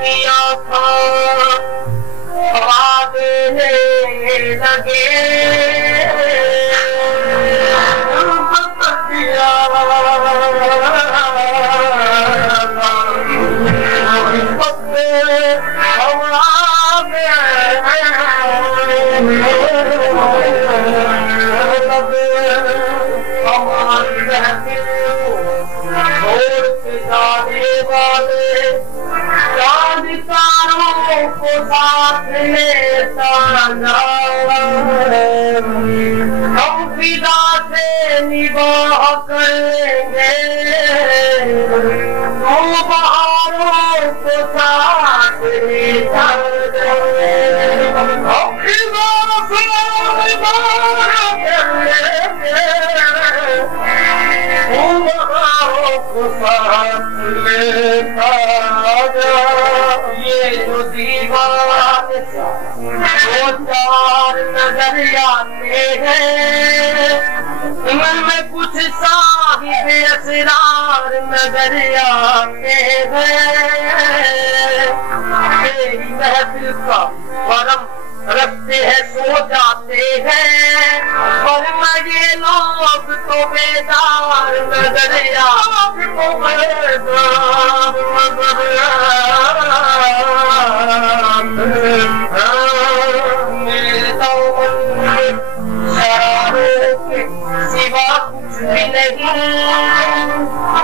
किया था वादे लगे को साथ लेता हम फिदा से निभाह कर लेंगे हम बहारों को साथ लेता हम फिदा से निभाह कर लेंगे हम बहारों को साथ लेता ये जो दीवार वो चार नजर आते हैं इनमें कुछ साहिब असरार नजर आते हैं तेरी महफिल का परम रखते हैं सो जाते हैं पर ये लोग तो बेदार नजर आते मेरे शरारों के सिवा कुछ भी नहीं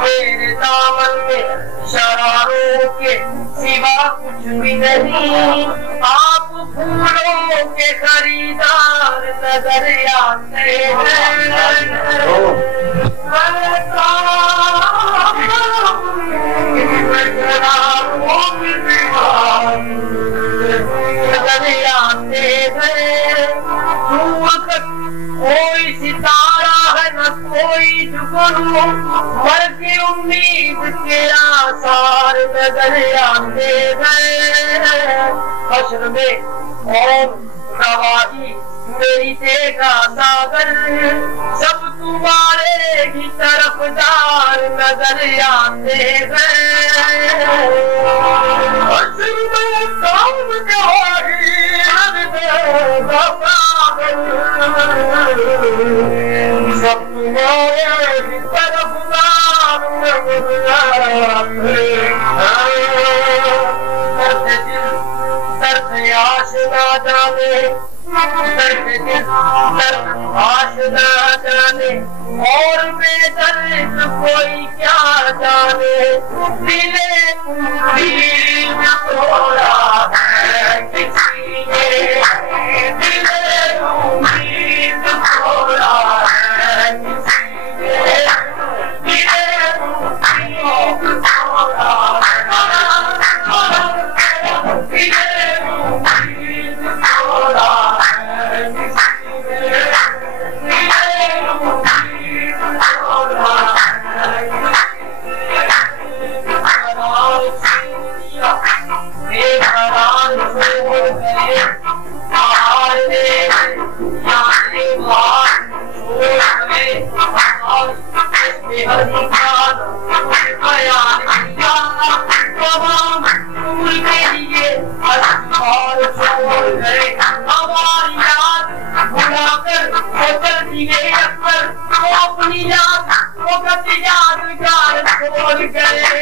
मेरे दामन में शरारों के सिवा कुछ भी नहीं आप फूलों के खरीदार नजर आते हैं कोई सितारा है न कोई जुगनू मर की उम्मीद के आसार नजर आते हैं हश्र में और नवाही मेरी देखा सागर सब तुम्हारे ही तरफदार नजर आते हैं हश्र में कौन नवाही सब तुम्हारे ही तरफदार नजर आते हैं दर्द आशना जाने दर्द आशना जाने और बेदर्द कोई क्या जाने दिले उम्मीद तोड़ा है किसी ने दिले उम्मीद तोड़ा है किसी ने दिले उम्मीद तोड़ा अपनी याद यादगार छोड़ गए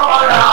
Oh,